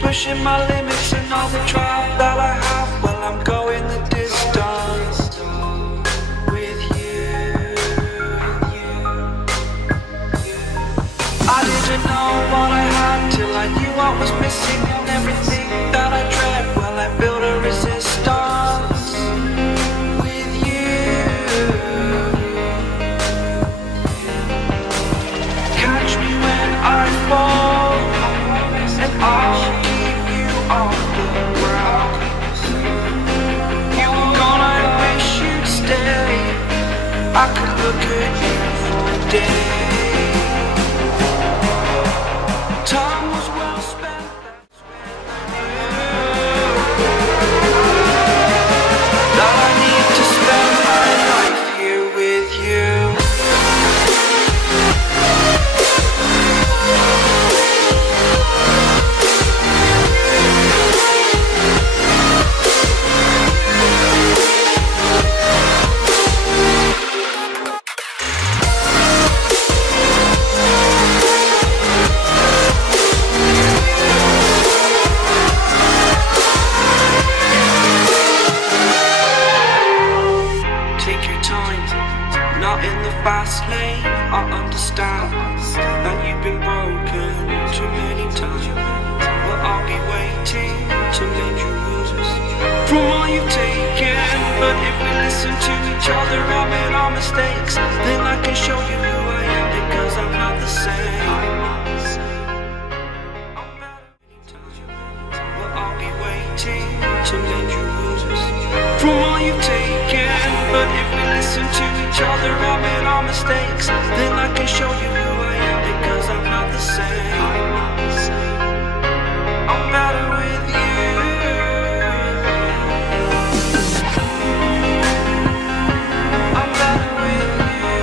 Pushing my limits and all the drive that I have. Well, I'm going the distance with you. I didn't know what I had till I knew what was missing, and everything that I dread, well, I built a resistance with you. Catch me when I fall, and I'll on the ground. You were gone, I wish you'd stay. I could look at you for days. Time was well spent, that I need to spend my life here with you. Fast lane, I understand that you've been broken too many times, but I'll be waiting to mend your wounds from all you've taken. But if we listen to each other and made our mistakes, then I can show you who I am, because I'm not the same. But I'll be waiting to mend your wounds from all you've taken. But if we listen to each other and made our mistakes, then I can show you who I am, because I'm not the same. I'm better with you. I'm better with you.